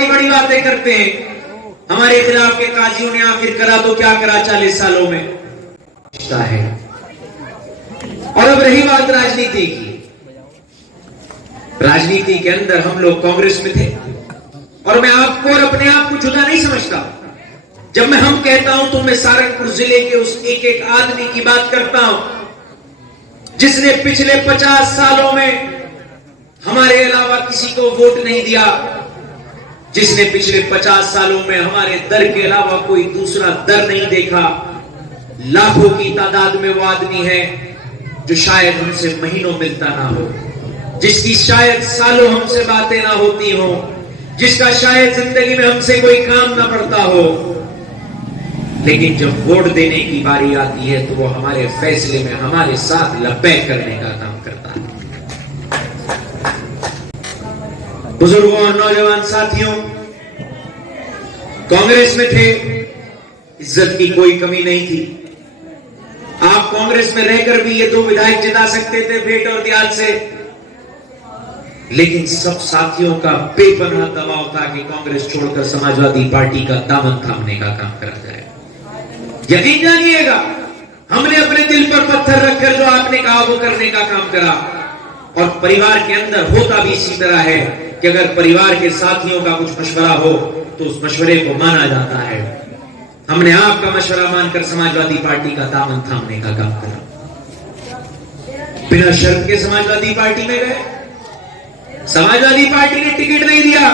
बड़ी बड़ी बातें करते हैं। हमारे खिलाफ के काजियों ने आखिर करा तो क्या करा 40 सालों में है। और अब रही बात राजनीति की, राजनीति के अंदर हम लोग कांग्रेस में थे और मैं आपको और अपने आप को जुदा नहीं समझता। जब मैं हम कहता हूं तो मैं सहारनपुर जिले के उस एक एक आदमी की बात करता हूं जिसने पिछले 50 सालों में हमारे अलावा किसी को वोट नहीं दिया, जिसने पिछले 50 सालों में हमारे दर के अलावा कोई दूसरा दर नहीं देखा। लाखों की तादाद में वो आदमी है जो शायद हमसे महीनों मिलता ना हो, जिसकी शायद सालों हमसे बातें ना होती हो, जिसका शायद जिंदगी में हमसे कोई काम ना पड़ता हो, लेकिन जब वोट देने की बारी आती है तो वो हमारे फैसले में हमारे साथ लबैक करने का काम करता है। बुजुर्गों और नौजवान साथियों, कांग्रेस में थे, इज्जत की कोई कमी नहीं थी। आप कांग्रेस में रहकर भी ये 2 विधायक जिता सकते थे भेंट और दियाद से, लेकिन सब साथियों का बेपनाह दबाव था कि कांग्रेस छोड़कर समाजवादी पार्टी का दामन थामने का काम करा जाए। यकीन जानिएगा, हमने अपने दिल पर पत्थर रखकर जो आपने कहा वो करने का काम करा। और परिवार के अंदर होता भी इसी तरह है कि अगर परिवार के साथियों का कुछ मशवरा हो तो उस मशवरे को माना जाता है। हमने आपका मशवरा मानकर समाजवादी पार्टी का दामन थामने का काम करा। बिना शर्त के समाजवादी पार्टी में गए, समाजवादी पार्टी ने टिकट नहीं दिया।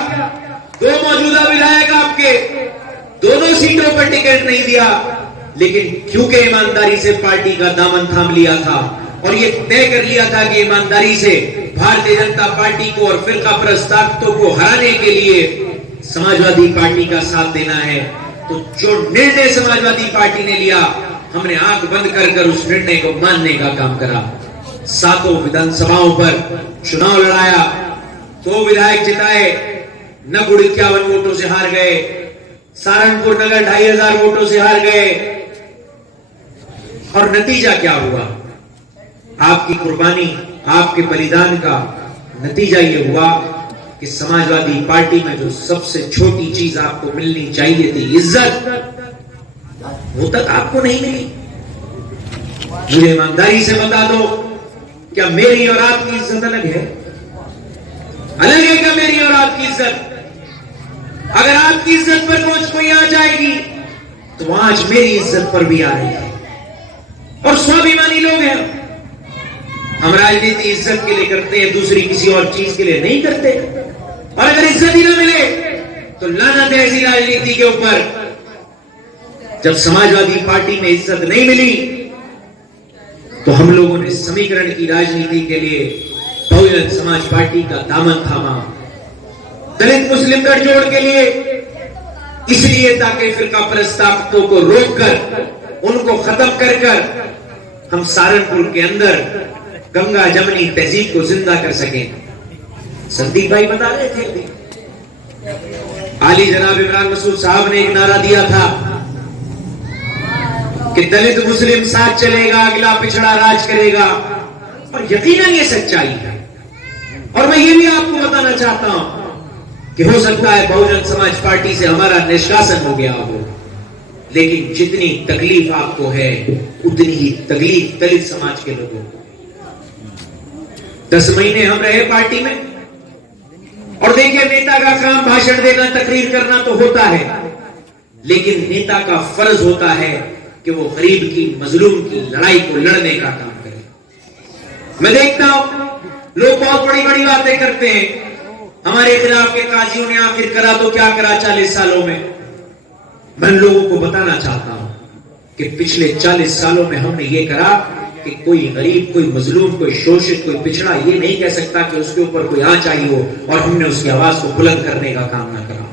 2 मौजूदा विधायक आपके, दोनों सीटों पर टिकट नहीं दिया, लेकिन क्योंकि ईमानदारी से पार्टी का दामन थाम लिया था और ये तय कर लिया था कि ईमानदारी से भारतीय जनता पार्टी को और फिरका परस्त ताकतों को हराने के लिए समाजवादी पार्टी का साथ देना है, तो जो निर्णय समाजवादी पार्टी ने लिया, हमने आंख बंद कर उस निर्णय को मानने का काम करा। 7 विधानसभाओं पर चुनाव लड़ाया, 2 विधायक जिताए, नगुड़ 51 वोटों से हार गए, सहारनपुर नगर 2500 वोटों से हार गए। और नतीजा क्या हुआ? आपकी कुर्बानी, आपके बलिदान का नतीजा यह हुआ कि समाजवादी पार्टी में जो सबसे छोटी चीज आपको मिलनी चाहिए थी, इज्जत, वो तक आपको नहीं मिली। मुझे ईमानदारी से बता दो, क्या मेरी और आपकी इज्जत अलग है? अलग है क्या मेरी और आपकी इज्जत? अगर आपकी इज्जत पर कोई आ जाएगी तो आज मेरी इज्जत पर भी आ रही है। और स्वाभिमानी लोग हैं, हम राजनीति इज्जत के लिए करते हैं, दूसरी किसी और चीज के लिए नहीं करते। और अगर इज्जत ही ना मिले तो लानत है ऐसी राजनीति के ऊपर। जब समाजवादी पार्टी में इज्जत नहीं मिली तो हम लोगों ने समीकरण की राजनीति के लिए बहुजन समाज पार्टी का दामन थामा, दलित मुस्लिम गठजोड़ के लिए, इसलिए ताकि फिरका परस्त ताकतों को रोककर, उनको खत्म कर हम सहारनपुर के अंदर गंगा जमनी तहजीब को जिंदा कर सकें। संदीप भाई बता रहे थे, आली जनाब इमरान मसूद साहब ने एक नारा दिया था कि दलित मुस्लिम साथ चलेगा, अगला पिछड़ा राज करेगा। और यकीनन ये सच्चाई है। और मैं ये भी आपको बताना चाहता हूं कि हो सकता है बहुजन समाज पार्टी से हमारा निष्कासन हो गया हो, लेकिन जितनी तकलीफ आपको है उतनी ही तकलीफ दलित समाज के लोगों को। 10 महीने हम रहे पार्टी में, और देखिए, नेता का काम भाषण देना, तकरीर करना तो होता है, लेकिन नेता का फर्ज होता है कि वो गरीब की, मजलूम की लड़ाई को लड़ने का काम करे। मैं देखता हूं लोग बहुत बड़ी बड़ी बातें करते हैं। हमारे खिलाफ के काजियों ने आखिर करा तो क्या करा 40 सालों में। मैं लोगों को बताना चाहता हूं कि पिछले 40 सालों में हमने ये करा कि कोई गरीब, कोई मजलूम, कोई शोषित, कोई पिछड़ा ये नहीं कह सकता कि उसके ऊपर कोई आंच आई हो और हमने उसकी आवाज को बुलंद करने का काम ना करा।